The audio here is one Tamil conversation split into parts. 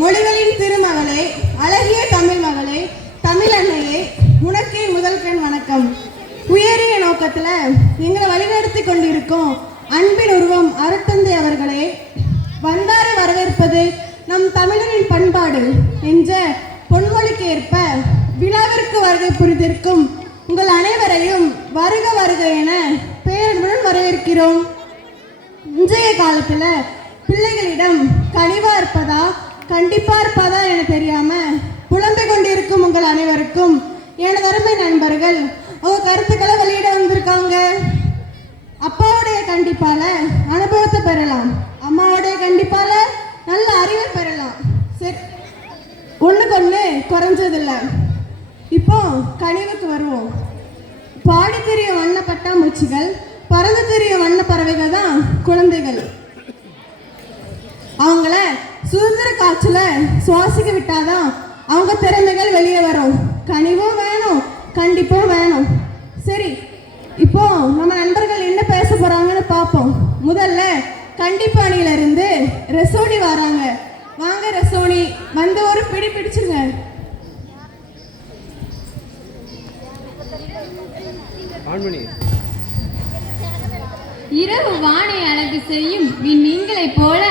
மொழிகளின் திருமகளே, அழகிய தமிழ் மகளே, தமிழ் அன்னையே, உனக்கே முதல் கண் வணக்கம். உயரிய நோக்கத்துல எங்களை வழிநடத்தி கொண்டிருக்கும் அன்பின் உருவம் அருட்தந்தை அவர்களே, வந்தார வரவேற்பது நம் தமிழரின் பண்பாடு என்ற பொன்மொழிக்கு ஏற்ப விழாவிற்கு வருகை புரிந்திருக்கும் உங்கள் அனைவரையும் வருக வருக என பேரன்புடன் வரவேற்கிறோம். இன்றைய காலத்துல பிள்ளைகளிடம் கனிவா இருப்பதா கண்டிப்பா இருப்பதா என தெரியாம புலம்பிக் கொண்டிருக்கும் உங்கள் அனைவருக்கும் எனது அருமை நண்பர்கள் அவங்க கருத்துக்களை வெளியிட வந்திருக்காங்க. அப்பாவுடைய கண்டிப்பால அனுபவத்தை பெறலாம், அம்மாவுடைய கண்டிப்பால நல்ல அறிவை பெறலாம். சரி, ஒண்ணுக்கு ஒண்ணு குறைஞ்சதில்லை. இப்போ கனிவுக்கு வருவோம். பாடி தெரிய வண்ண பட்டாம்பூச்சிகள், பறந்து தெரிய வண்ண பறவைகள் தான் குழந்தைகள். அவங்கள சுதந்திர காற்றுல சுவாசிக்க விட்டாதான் அவங்க திறமைகள் வெளியே வரும். கனிவும் வேணும், கண்டிப்பும் வேணும். சரி, இப்போ நம்ம நண்பர்கள் என்ன பேச போறாங்கன்னு பார்ப்போம். முதல்ல கண்டிப்பு அணியில இருந்து ரெசோனி வராங்க. வாங்க ரெசோனி, வந்து ஒரு பிடி பிடிச்சிருங்க. இரவு வானை அழகு செய்யும் விண்மீன்களை போல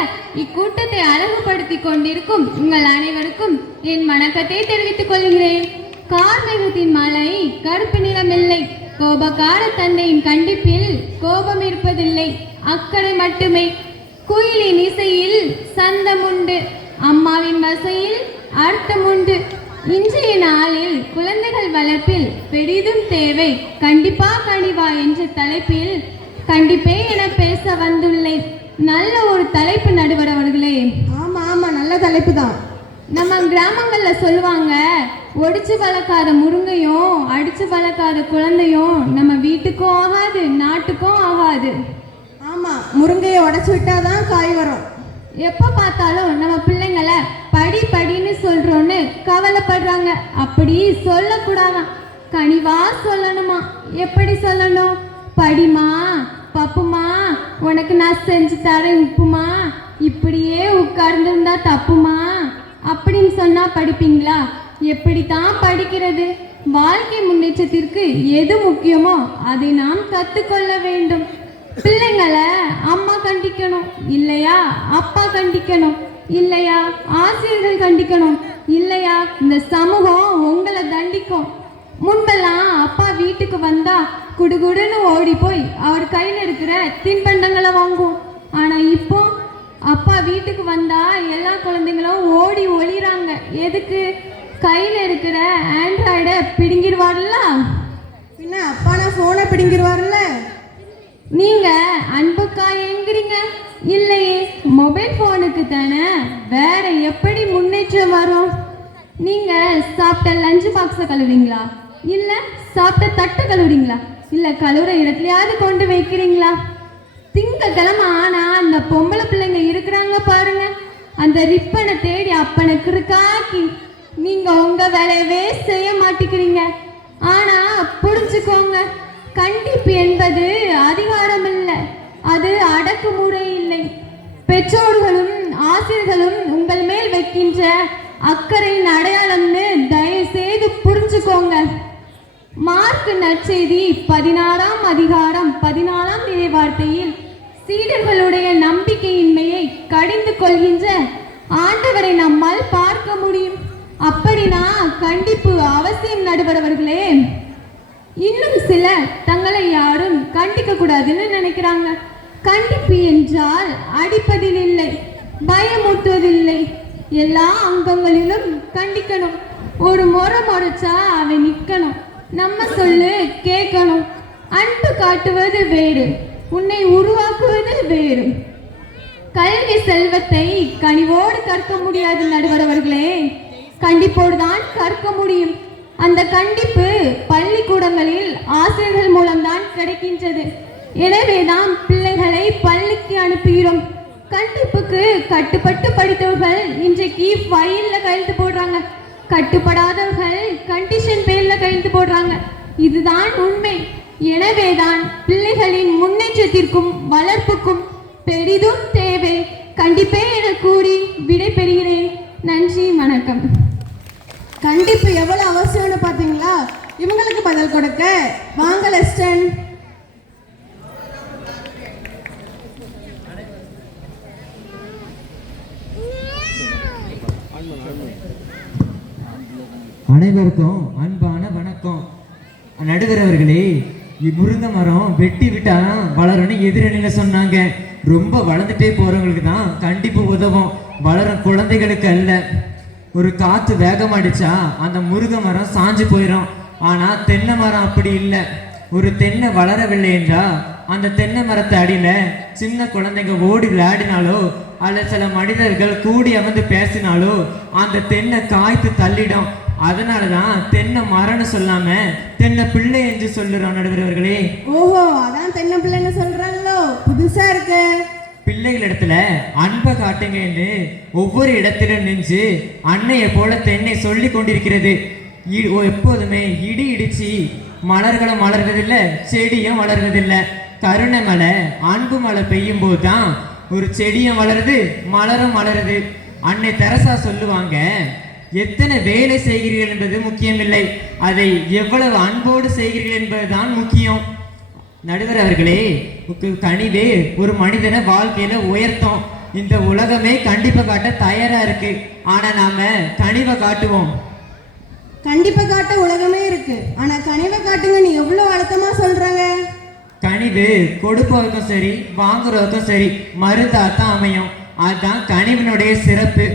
இக்கூட்டத்தை அழகுபடுத்தி கொண்டிருக்கும் உங்கள் அனைவருக்கும் என் வணக்கத்தை தெரிவித்துக் கொள்கிறேன். கார்மேகத்தின் மலை கருப்பு நிறமில்லை. கோபக்கார தந்தையின் கண்டிப்பில் கோபம் இருப்பதில்லை, அக்கறை மட்டுமே. குயிலின் இசையில் சந்தம் உண்டு, அம்மாவின் வசையில் அர்த்தம் உண்டு. இன்றைய நாளில் குழந்தைகள் வளர்ப்பில் பெரிதும் தேவை கண்டிப்பா கனிவா என்ற தலைப்பில் கண்டிப்பே என பேச வந்துள்ளேன். நல்ல ஒரு தலைப்பு நடுவர் அவர்களே. ஆமா ஆமா, நல்ல தலைப்பு தான். நம்ம கிராமங்கள்ல சொல்லுவாங்க, ஒடிச்சு வளர்க்காத முருங்கையும் அடிச்சு வளர்க்காத குழந்தையும் நம்ம வீட்டுக்கும் ஆகாது நாட்டுக்கும் ஆகாது. ஆமா, முருங்கையை உடைச்சு விட்டாதான் காய் வரும். எப்ப பார்த்தாலும் நம்ம பிள்ளைங்களை படி படின்னு சொல்றோன்னு கவலைப்படுறாங்க. அப்படி சொல்லக்கூடாதான், கனிவா சொல்லணுமா. எப்படி சொல்லணும்? படிமா, பப்புமா, உனக்கு நான் செஞ்சு தரேன் உப்புமா, இப்படியே உட்கார்ந்துருந்தா தப்புமா அப்படின்னு சொன்னா படிப்பீங்களா? எப்படித்தான் படிக்கிறது? வாழ்க்கை முன்னேற்றத்திற்கு எது முக்கியமோ அதை நாம் கற்றுக்கொள்ள வேண்டும். பிள்ளைங்களை அம்மா கண்டிக்கணும் இல்லையா, அப்பா கண்டிக்கணும் இல்லையா, ஆசிரியர்கள் கண்டிக்கணும் இல்லையா, இந்த சமூகம் உங்களை தண்டிக்கும். முன்பெல்லாம் அப்பா வீட்டுக்கு வந்தா குடுகுடுன்னு ஓடி போய் அவர் கையில இருக்கிற தின்பண்டங்களை வாங்குவோம். ஆனா இப்போ அப்பா வீட்டுக்கு வந்தா எல்லா குழந்தைங்களும் ஓடி ஒளிறாங்க. எதுக்கு? கையில இருக்கிற ஆண்ட்ராய்டை பிடுங்கிடுவார்ல. பின்ன அப்பா நான் போனை பிடுங்கிடுவார்ல. நீங்க அன்புக்கா எங்கிறீங்க? இல்லையே, மொபைல் போனுக்கு தானே. வேற எப்படி முன்னேற்றம் வரும்? நீங்க சாப்பிட்ட லஞ்ச் பாக்ஸை கழுவுறீங்களா? இல்ல சாப்பிட்ட தட்டை கழுவுறீங்களா? இல்ல கழுவுற இடத்துலயாவது கொண்டு வைக்கிறீங்களா? திங்கக்கிழமை ஆனா அந்த பொம்பளை பிள்ளைங்க இருக்கிறாங்க பாருங்க, அந்த ரிப்பனை தேடி அப்பனை கிறுக்காக்கி நீங்க உங்க வேலையவே செய்ய மாட்டேங்கிறீங்க. ஆனா புரிஞ்சுக்கோங்க, கண்டிப்பு என்பது அதிகாரம் இல்லை, அது அடக்குமுறை இல்லை. பெற்றோர்களும் ஆசிரியர்களும் உங்கள் மேல் வைக்கின்ற அக்கறையின் அடையாளம்னு தயவு செய்து புரிஞ்சுக்கோங்க. மார்க் நற்செய்தி 16ஆம் அதிகாரம் 14ஆம் இறைவார்த்தையில் சீடர்களுடைய நம்பிக்கையின்மையை கடிந்து கொள்கின்ற ஆண்டவரை நம்மால் பார்க்க முடியும். அப்படின்னா கண்டிப்பு அவசியம் நடுவரவர்களே. இன்னும் சிலர் தங்களை யாரும் கண்டிக்க கூடாதுன்னு நினைக்கிறாங்க. கண்டிப்பு என்றால் அடிப்பதில் இல்லை, பயமூட்டுவதில்லை, எல்லா அங்கங்களிலும் கண்டிக்கணும். ஒரு முறை முறைச்சா அவன் நிற்கணும், நம்ம சொல்லு கேட்கணும். அன்பு காட்டுவது வேறு, உன்னை உருவாக்குவது வேறு. கல்வி செல்வத்தை கனிவோடு கற்க முடியாது நடுவரவர்களே, கண்டிப்போடு தான் கற்க முடியும். அந்த கண்டிப்பு பள்ளிக்கூடங்களில் ஆசிரியர்கள் மூலம்தான் கிடைக்கின்றது. எனவேதான் பிள்ளைகளை பள்ளிக்கு அனுப்புகிறோம். கண்டிப்புக்கு கட்டுப்பட்டு படித்தவர்கள் இன்றைக்கு ஃபைல்ல கையெழுத்து போடுறாங்க, கட்டுப்படாதவர்கள் கண்டிஷன் பேர்ல கையெழுத்து போடுறாங்க. இதுதான் உண்மை. எனவேதான் பிள்ளைகளின் முன்னேற்றத்திற்கும் வளர்ப்புக்கும் பெரிதும் தேவை கண்டிப்பே என கூறி விடை பெறுகிறேன். நன்றி, வணக்கம். கண்டிப்பு எவ்வளவு அவசியம்னு பாத்தீங்களா? இவங்களுக்கு பதில் கொடுக்க வாங்க லெஸ்டன். அனைவருக்கும் அன்பான வணக்கம். நடுவர் அவர்களே, முருங்கை மரம் வெட்டி விட்டாதான் வளரும்னு எதிரணியில சொன்னாங்க. ரொம்ப வளர்ந்துட்டே போறவங்களுக்கு தான் கண்டிப்பு உதவும், வளரும் குழந்தைகளுக்கு அல்ல. ஒரு காத்து வேகம் அடிச்சா அந்த முருங்கை மரம் சாஞ்சு போயிடும். ஆனா தென்னை மரம் அப்படி இல்லை. ஒரு தென்னை வளரவில்லை என்றா அந்த தென்னை மரத்தை அடியில சின்ன குழந்தைங்க ஓடி விளையாடினாலோ அல்ல சில மனிதர்கள் கூடி அமர்ந்து பேசினாலோ அந்த தென்னை காய்த்து தள்ளிடும். அதனாலதான் தென்னை மரம்னு சொல்லாம தென்னை பிள்ளை என்று சொல்லுறோம் நடுவர்களே. ஓஹோ, அதான் தென்னை பிள்ளைன்னு சொல்றாங்களோ, புதுசா இருக்கு. பிள்ளைகள் இடத்துல அன்பை காட்டுங்க என்று ஒவ்வொரு இடத்திலும் நின்று அன்னையை போல தென்னை சொல்லி கொண்டிருக்கிறது. எப்போதுமே இடி இடிச்சு மலர்களும் மலர்வதில்லை, செடியும் வளர்வதில்லை. கருணை மழை அன்பு மழை பெய்யும் போது தான் ஒரு செடியும் வளருது, மலரும் மலருது. அன்னை தெரசா சொல்லுவாங்க, எத்தனை வேலை செய்கிறீர்கள் என்பது முக்கியமில்லை, அதை எவ்வளவு அன்போடு செய்கிறீர்கள் என்பதுதான் முக்கியம். நடுவர் அவர்களே, கனிவே ஒரு மனிதனை வாழ்க்கையில உயர்த்தும். இந்த உலகமே கண்டிப்பை காட்ட தயாரா இருக்கு. ஆனா நாம கனிவை காட்டுவோம். கண்டிப்பை காட்ட உலகமே இருக்கு, ஆனா கனிவை காட்டுங்க நீ எவ்வளவு அழுத்தமா சொல்றாங்க. கனிவு கொடுப்பவருக்கும் சரி வாங்குறவருக்கும் சரி மருந்தாத்தான் அமையும். அதுதான் கனிவினுடைய சிறப்பு.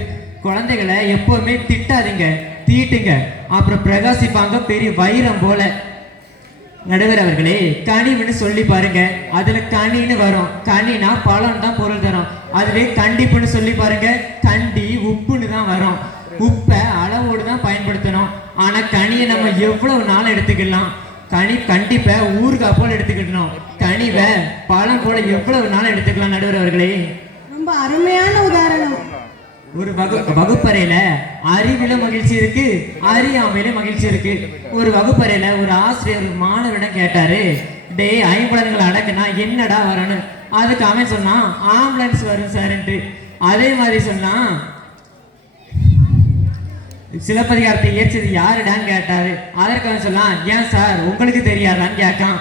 குழந்தைகளை எப்பவுமே திட்டாதீங்க, தீட்டுங்க, அப்புறம் பிரகாசிப்பாங்க பெரிய வைரம் போல. நடுவர் அவர்களே, கனிவுன்னு சொல்லி பாருங்க, அதுல கனின்னு வரும். கனினா பழம் தான் பொருள் தரும். அதுவே கண்டிப்புன்னு சொல்லி பாருங்க, கண்டி உப்புன்னு தான் வரும். உப்பை அளவோடு தான் பயன்படுத்தணும். ஆனா கனியை நம்ம எவ்வளவு நாள் எடுத்துக்கலாம். கண்டிப்பை ஊறுகாய் போல எடுத்துக்கிட்டணும். கனிவை பழம் போல எவ்வளவு நாள் எடுத்துக்கலாம். நடுவர் அவர்களே, ரொம்ப அருமையான உதாரணம். ஒரு வகுப்பறையில அறிவில மகிழ்ச்சி இருக்கு, அறியாமையில மகிழ்ச்சி இருக்கு. ஒரு வகுப்பறையில ஒரு ஆசிரியர் ஒரு மாணவரிடம் கேட்டாரு, டே ஐம்புலன்கள் அடக்குனா என்னடா வரணும்? அதுக்கு அவன் சொன்னான், ஆம்புலன்ஸ் வரும் சார்ன்ட்டு. அதே மாதிரி சொன்னான், சிலப்பதிகாரத்தை இயற்றது யாருடான்னு கேட்டாரு. அதற்கு அவன் சொன்னான், ஏன் சார் உங்களுக்கு தெரியாதான்னு கேட்கான்.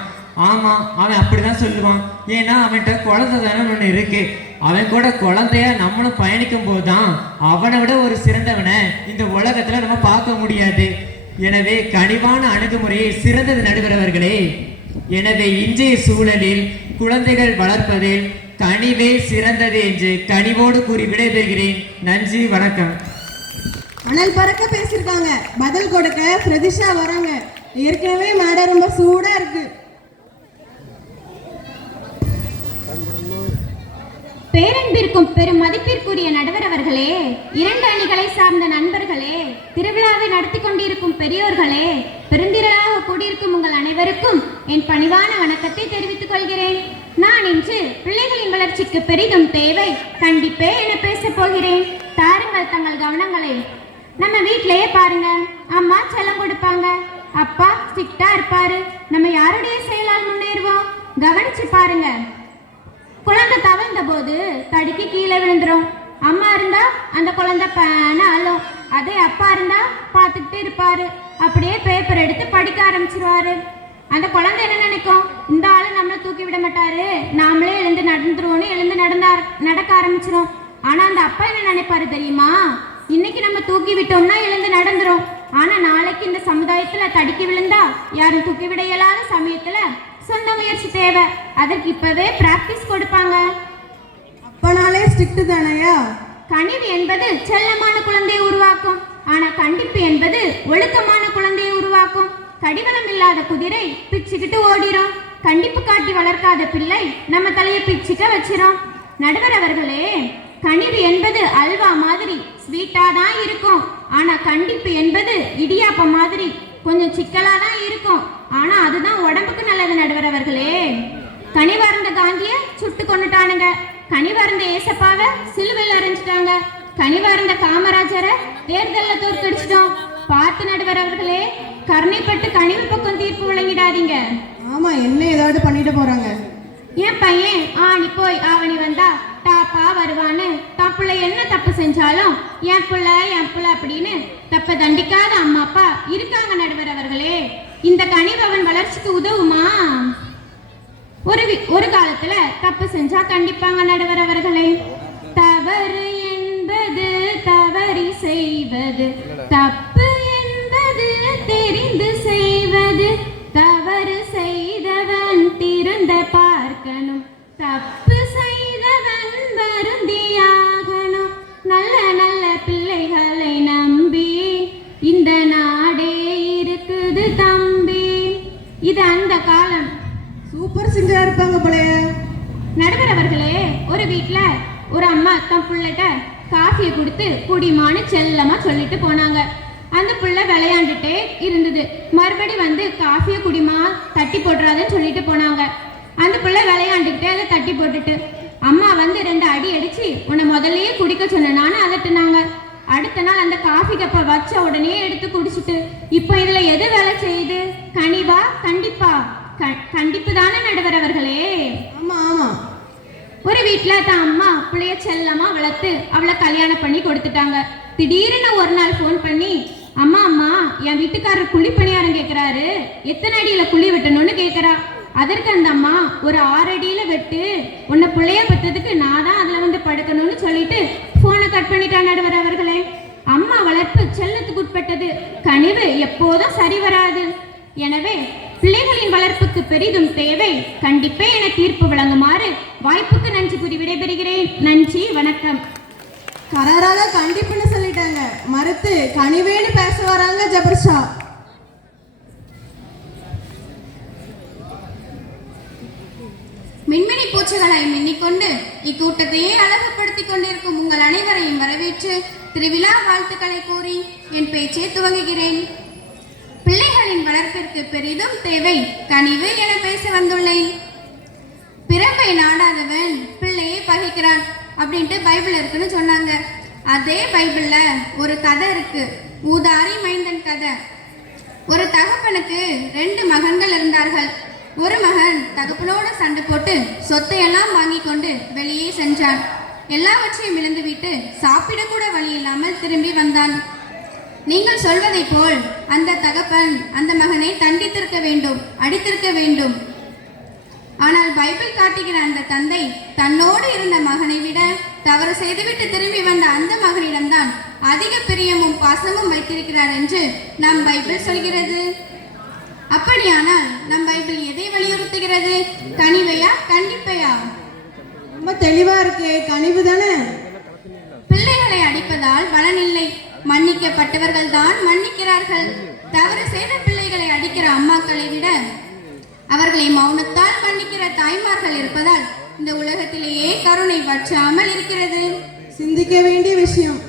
ஆமா, அவன் அப்படிதான் சொல்லுவான். ஏன்னா அவன்கிட்ட குழந்தை தானே ஒண்ணு இருக்கு. அவன் கூட குழந்தைய நம்மளும் பயணிக்கும் போதுதான் அவனை விட ஒரு சிறந்தவனை இந்த உலகத்துல நம்ம பார்க்க முடியாது. எனவே கனிவான அணுகுமுறையை சிறந்தது நடுவர் அவர்களே. எனவே இன்றைய சூழலில் குழந்தைகள் வளர்ப்பதில் கனிவே சிறந்தது என்று கனிவோடு கூறி விடைபெறுகிறேன். நன்றி, வணக்கம். அனல் பறக்க பேசியிருக்காங்க. பதில் கொடுக்க பிரதிஷா வராங்க. ஏற்கனவே மேடை ரொம்ப சூடா இருக்கு. பேரன்பிற்கும் பெரும் மதிப்பிற்குரிய நடுவர் அவர்களே, இரண்டு அணிகளை சார்ந்த நண்பர்களே, திருவிழாவை நடத்தி கொண்டிருக்கும் பெரியோர்களே, பெருந்திரளாக கூடியிருக்கும் உங்கள் அனைவருக்கும் என் பணிவான வணக்கத்தை தெரிவித்துக் கொள்கிறேன். நான் இன்று பிள்ளைகளின் வளர்ச்சிக்கு பெரிதும் தேவை கண்டிப்பே என பேச போகிறேன். தாருங்கள் தங்கள் கவனங்களை. நம்ம வீட்டிலேயே பாருங்க, அம்மா செல்லம் கொடுப்பாங்க, அப்பா ஸ்ட்ரிக்டா இருப்பாரு. நம்ம யாருடைய செயலால் முன்னேறுவோம்? கவனிச்சு பாருங்க. குழந்தை தவழ்ந்த போது தடுக்கி கீழே விழுந்துரும். அம்மா இருந்தா அந்த குழந்தை பேன அழும். அதே அப்பா இருந்தா பார்த்துக்கிட்டே இருப்பாரு. அப்படியே பேப்பர் எடுத்து படிக்க ஆரம்பிச்சிருவாரு. அந்த குழந்தை என்ன நினைக்கும்? இந்த ஆளு நம்மளை தூக்கி விட மாட்டாரு, நாமளே எழுந்து நடந்துருவோன்னு எழுந்து நடக்க ஆரம்பிச்சிரும். ஆனா அந்த அப்பா என்ன நினைப்பாரு தெரியுமா? இன்னைக்கு நம்ம தூக்கி விட்டோம்னா எழுந்து நடந்துரும். ஆனா நாளைக்கு இந்த சமுதாயத்துல தடுக்கி விழுந்தா யாரும் தூக்கி விட இயலாத சமயத்துல சொந்த முயற்சி தேவை. அதற்கு இப்பவே பிராக்டிஸ் கொடுப்பாங்க. அப்பனாலே ஸ்ட்ரிக்ட் தானையா? கனிவு என்பது செல்லமான குழந்தையை உருவாக்கும். ஆனா கண்டிப்பு என்பது ஒழுக்கமான குழந்தையை உருவாக்கும். கடிவளம் இல்லாத குதிரை பிச்சுக்கிட்டு ஓடிரும். கண்டிப்பு காட்டி வளர்க்காத பிள்ளை நம்ம தலையை பிச்சுக்க வச்சிரும். நடுவர் அவர்களே, கனிவு என்பது அல்வா மாதிரி ஸ்வீட்டா தான் இருக்கும். ஆனா கண்டிப்பு என்பது இடியாப்பம் மாதிரி கொஞ்சம் சிக்கலா தான் இருக்கும். ஆனா அதுதான் உடம்புக்கு நல்லது. நடுவர் அவர்களே, கனிவார்ந்த காந்திய சுட்டு கொண்டுட்டானுங்க. கனிவார்ந்த ஏசப்பாவை சிலுவையில் அரைஞ்சிட்டாங்க. கனிவார்ந்த காமராஜரை தேர்தலில் தோற்கடிச்சிட்டோம். பார்த்து நடுவர் அவர்களே, கருணைப்பட்டு கனிவு பக்கம் தீர்ப்பு வழங்கிடாதீங்க. ஆமா, என்ன ஏதாவது பண்ணிட்டு போறாங்க. என் பையன் ஆணி போய் ஆவணி வந்தா டாப் அப்பா வருவான்னு தன் பிள்ளை என்ன தப்பு செஞ்சாலும் என் பிள்ளை அப்படின்னு தப்பை தண்டிக்காத அம்மா அப்பா இருக்காங்க நடுவர் அவர்களே. இந்த கனிவு அவன் வளர்ச்சிக்கு உதவுமா? ஒரு காலத்துல தப்பு செஞ்சா கண்டிப்பாங்க நடுவர் அவர்களே. தவறு என்பது தவறி செய்வது, தப்பு என்பது தெரிந்து செய்வது, தவறு செய்தவன் திருந்த பார்க்கணும், தப்பு செய்தவன் வருந்தியாகணும். நல்ல நல்ல பிள்ளைகளை நம்பி இந்த நாடே இருக்குது தம்பி. இது அந்த காலம். சூப்பர் சிங்கரா இருப்பாங்க போலயே. நடுவர் அவர்களே, ஒரு வீட்டுல ஒரு அம்மா தன் பிள்ளைகிட்ட காஃபியை கொடுத்து குடிமான்னு செல்லமா சொல்லிட்டு போனாங்க. அந்த பிள்ளை விளையாண்டுட்டே இருந்தது. மறுபடி வந்து காஃபியை குடிமா, தட்டி போட்டுறாதுன்னு சொல்லிட்டு போனாங்க. அந்த பிள்ளை விளையாண்டுக்கிட்டே அதை தட்டி போட்டுட்டு அம்மா வந்து 2 அடி அடிச்சு உன்னை முதல்லயே குடிக்க சொன்னான்னு அதட்டுனாங்க. அடுத்த நாள் அந்த காஃபி கப்பை வச்ச உடனே எடுத்து குடிச்சிட்டு இப்போ இதுல எது வேலை செய்யுது? கனிவா கண்டிப்பா? கண்டிப்பு தானே நடுவர் அவர்களே. ஆமா ஆமா. ஒரு வீட்டுல தான் அம்மா பிள்ளைய செல்லமா வளர்த்து அவளை கல்யாணம் பண்ணி கொடுத்துட்டாங்க. திடீர்னு ஒரு நாள் போன் பண்ணி, அம்மா என் வீட்டுக்காரர் குழி பணியாரம் கேட்கிறாரு, எத்தனை அடியில குழி வெட்டணும்னு கேட்கிறா. அதற்கு அந்த அம்மா, ஒரு 6 அடியில வெட்டு, உன்னை பிள்ளைய பத்ததுக்கு நான் தான் அதுல வந்து படுக்கணும்னு சொல்லிட்டு போனை கட் பண்ணிட்டான் நடுவர் அவர்களே. அம்மா வளர்ப்பு செல்லத்துக்கு உட்பட்டது, கனிவு எப்போதும் சரி வராது. எனவே பிள்ளைகளின் வளர்ப்புக்கு பெரிதும் தேவை கண்டிப்பே என தீர்ப்பு வழங்குமாறு வாய்ப்புக்கு நன்றி கூறி விடைபெறுகிறேன். நன்றி, வணக்கம். கராராக கண்டிப்புன்னு சொல்லிட்டாங்க, மறுத்து கனிவேன்னு பேச வராங்க ஜபர்ஷா. மின்மினி பூச்சிகளை மின்னிக்கொண்டு இக்கூட்டத்தையே அழகுபடுத்திக் கொண்டிருக்கும் உங்கள் அனைவரையும் வரவேற்று திருவிழா வாழ்த்துக்களை கூறி என் பேச்சை துவங்குகிறேன். பிள்ளைகளின் வளர்ப்பிற்கு பெரிதும் தேவை கனிவு என பேச வந்துள்ளேன். பிறப்பை நாடாதவன் பிள்ளையை பகைக்கிறான் அப்படின்ட்டு பைபிள் இருக்குன்னு சொன்னாங்க. அதே பைபிள்ல ஒரு கதை இருக்கு, ஊதாரி மைந்தன் கதை. ஒரு தகப்பனுக்கு 2 மகன்கள் இருந்தார்கள். ஒரு மகன் தகப்பனோட சண்டை போட்டு சொத்தையெல்லாம் வாங்கி கொண்டு வெளியே சென்றான். எல்லாவற்றையும் இழந்துவிட்டு சாப்பிடக்கூட வழி இல்லாமல் திரும்பி வந்தான். நீங்கள் சொல்வதை போல் அந்த தகப்பன் அந்த மகனை தண்டித்திருக்க வேண்டும், அடித்திருக்க வேண்டும். ஆனால் பைபிள் காட்டுகிற அந்த தந்தை தன்னோடு இருந்த மகனை விட தவறு செய்துவிட்டு திரும்பி வந்த அந்த மகனிடம்தான் அதிக பிரியமும் பாசமும் வைத்திருக்கிறார் என்று நம் பைபிள் சொல்கிறது. அப்படியானால் நம் பைபிள் எதை வலியுறுத்துகிறது? கனிவையா கண்டிப்பையா? ரொம்ப தெளிவா இருக்கே, கனிவு தானே. பிள்ளைகளை அடிப்பதால் பலனில்லை, மன்னிக்கப்பட்டவர்கள் தான் மன்னிக்கிறார்கள். தவறு செய்த பிள்ளைகளை அடிக்கிற அம்மாக்களை விட அவர்களை மௌனத்தால் மன்னிக்கிற தாய்மார்கள் இருப்பதால் இந்த உலகத்திலேயே கருணை வற்றாமல் இருக்கிறது. சிந்திக்க வேண்டிய விஷயம்.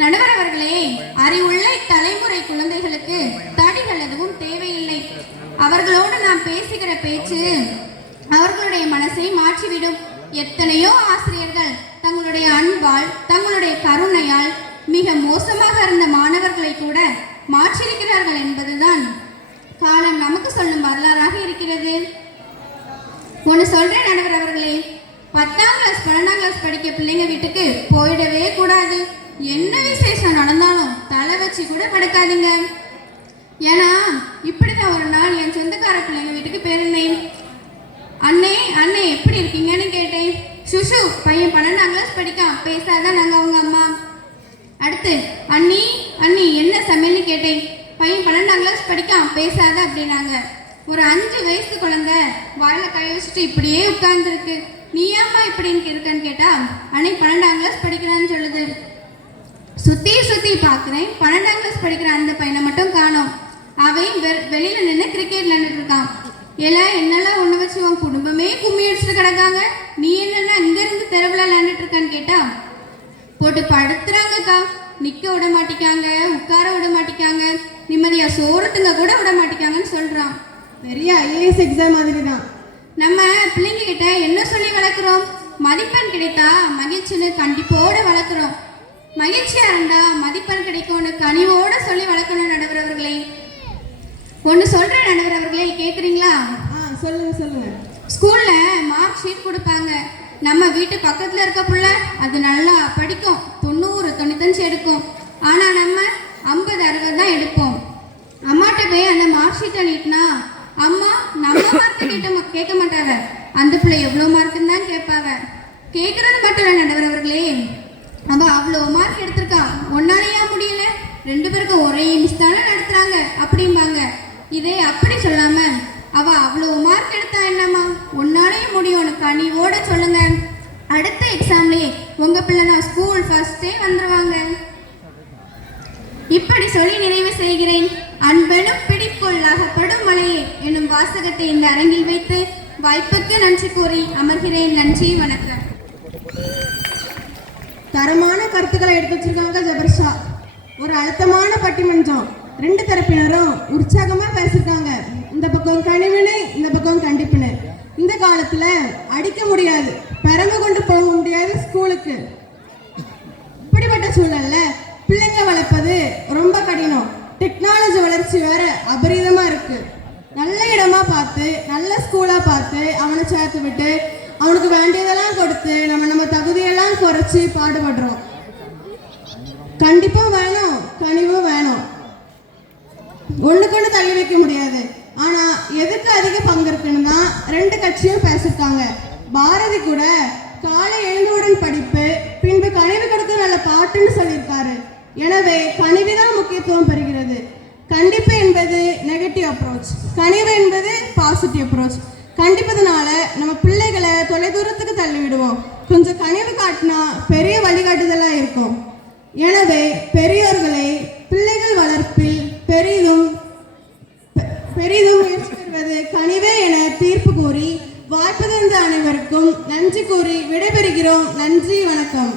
நடுவர் அவர்களே, அறிவுள்ள தலைமுறை குழந்தைகளுக்கு தடிகள் எதுவும் தேவையில்லை. அவர்களோடு நாம் பேசுகிற பேச்சு அவர்களுடைய மனசை மாற்றிவிடும். எத்தனையோ ஆசிரியர்கள் தங்களுடைய அன்பால் தங்களுடைய கருணையால் மிக மோசமாக இருந்த மாணவர்களை கூட மாற்றியிருக்கிறார்கள் என்பதுதான் காலம் நமக்கு சொல்லும் வரலாறாக இருக்கிறது. ஒன்று சொல்றேன் நடுவர் அவர்களே, 10ஆம் கிளாஸ் 12ஆம் கிளாஸ் படிக்க பிள்ளைங்க வீட்டுக்கு போயிடவே கூடாது. என்ன விசேஷம் நடந்தாலும் தலை வச்சு கூட படுக்காதீங்க. ஏன்னா இப்படிதான் ஒரு நாள் என் சொந்தக்கார பிள்ளைங்க வீட்டுக்கு போயிருந்தேன். அண்ணே அண்ணே எப்படி இருக்கீங்கன்னு கேட்டேன். சுஷு பையன் 12ஆம் கிளாஸ் படிக்கான், பேசாதான் நாங்கள் அவங்க அம்மா. அடுத்து அண்ணி அண்ணி என்ன சமையல்னு கேட்டேன். பையன் 12ஆம் கிளாஸ் படிக்கான், பேசாத அப்படின்னாங்க. ஒரு 5 வயசு குழந்தை வாயில கை வச்சுட்டு இப்படியே உட்கார்ந்துருக்கு. நீ ஏம்மா இப்படி இருக்கன்னு கேட்டா, அன்னை 12ஆம் கிளாஸ் படிக்கிறான்னு சொல்லுது. சுத்தி பார்க்குறேன், 12ஆம் கிளாஸ் படிக்கிற அந்த பையனை மட்டும் காணோம். அவன் வெளியில நின்று கிரிக்கெட் விளையாண்டுட்டு இருக்கான். எல்லாம் என்னெல்லாம் ஒன்று வச்சு உன் குடும்பமே கும்மி அடிச்சுட்டு கிடக்காங்க, நீ என்னன்னா இருந்து தெருவில் விளையாண்டுட்டு இருக்கான்னு கேட்டா, போட்டு படுத்துறாங்கக்கா. நிக்க விட மாட்டிக்காங்க, உட்கார விட மாட்டிக்காங்க, நிம்மதியா சோறத்துங்க கூட விட மாட்டிக்காங்கன்னு சொல்றான். பெரிய ஐஏஎஸ் எக்ஸாம் மாதிரி தான். நம்ம பிள்ளைங்க கிட்ட என்ன சொல்லி வளர்க்குறோம்? மதிப்பெண் கிடைத்தா மகிழ்ச்சின்னு கண்டிப்போட வளர்க்குறோம். மகிழ்ச்சியா இருந்தா மதிப்பெண் கிடைக்கும்னு கனிவோட சொல்லி வளர்க்கணும் நடுவர் அவர்களே. ஒன்று சொல்றேன் நடுவர் அவர்களே, கேட்குறீங்களா? சொல்லுங்க. ஸ்கூல்ல மார்க் ஷீட் கொடுப்பாங்க. நம்ம வீட்டு பக்கத்துல இருக்க புள்ள அது நல்லா படிக்கும், 90 95 எடுக்கும். ஆனா நம்ம 50 60 தான் எடுப்போம். அம்மாட்ட போய் அந்த மார்க் ஷீட்டை நீட்டினா அம்மா நம்ம மார்க் கேட்க மாட்டாங்க, அந்த பிள்ளை எவ்வளோ மார்க்குன்னு தான் கேட்பாங்க. கேட்கறது மட்டும் இல்லை நடுவர் அவர்களே, அவ அவ்வளோ மார்க் எடுத்திருக்கா, ஒன்னாலேயா முடியல, 2 பேருக்கும் ஒரே மிஸ் தானே நடத்துறாங்க அப்படிம்பாங்க. இதே அப்படி சொல்லாம அவ அவ்வளோ மார்க் எடுத்தா என்னம்மா, ஒன்னாலேயே முடியும்னு கனிவோட சொல்லுங்க. அடுத்த எக்ஸாம்லேயே உங்க பிள்ளை நான் ஸ்கூல் ஃபர்ஸ்டே வந்துருவாங்க. இப்படி சொல்லி நிறைவு செய்கிறேன். அன்பெனும் பிடிக்குள் அகப்படும் மலையே என்னும் வாசகத்தை இந்த அரங்கில் வைத்து வாய்ப்புக்கு நன்றி கூறி அமர்கிறேன். நன்றி, வணக்கம். தரமான கருத்துக்களை எடுத்து வச்சிருக்காங்க ஜபர்ஷா. ஒரு அழுத்தமான பட்டிமன்றம், 2 தரப்பினரும் உற்சாகமா பேசிருக்காங்க. இந்த பக்கம் கனிவினை, இந்த பக்கம் கண்டிப்பினை. இந்த காலத்துல அடிக்க முடியாது, பிறந்து கொண்டு போக முடியாது ஸ்கூலுக்கு. இப்படிப்பட்ட சூழல்ல பிள்ளைங்க வளர்ப்பது ரொம்ப கடினம். டெக்னாலஜி வளர்ச்சி வேற அபரீதமா இருக்கு. நல்ல இடமா பார்த்து, நல்ல ஸ்கூலா பார்த்து அவனை சேர்த்து விட்டு அவனுக்கு வேண்டியதெல்லாம் கொடுத்து நம்ம தகுதியெல்லாம் குறைச்சி பாடுபடுறோம். கண்டிப்பா வேணும், கனிவும் வேணும். ஒண்ணுக்கு தள்ளி வைக்க முடியாது. ஆனா எதுக்கு அதிக பங்கு இருக்குன்னு தான் 2 கட்சியும் பேசிருக்காங்க. பாரதி கூட காலை எழுந்தவுடன் படிப்பு, பின்பு கனிவு கொடுக்க நல்ல பாட்டுன்னு சொல்லியிருக்காரு. எனவே கனிவுதான் முக்கியத்துவம் பெறுகிறது. கண்டிப்பு என்பது நெகட்டிவ் அப்ரோச், கனிவு என்பது பாசிட்டிவ் அப்ரோச். கண்டிப்பதனால நம்ம பிள்ளைகளை தொலைதூரத்துக்கு தள்ளி விடுவோம். கொஞ்சம் கனிவு காட்டினா பெரிய வழிகாட்டுதலா இருக்கும். எனவே பெரியோர்களை பிள்ளைகள் வளர்ப்பில் பெரிதும் முயற்சி பெறுவது கனிவே என தீர்ப்பு கூறி வாய்ப்பு தந்த அனைவருக்கும் நன்றி கூறி விடைபெறுகிறோம். நன்றி, வணக்கம்.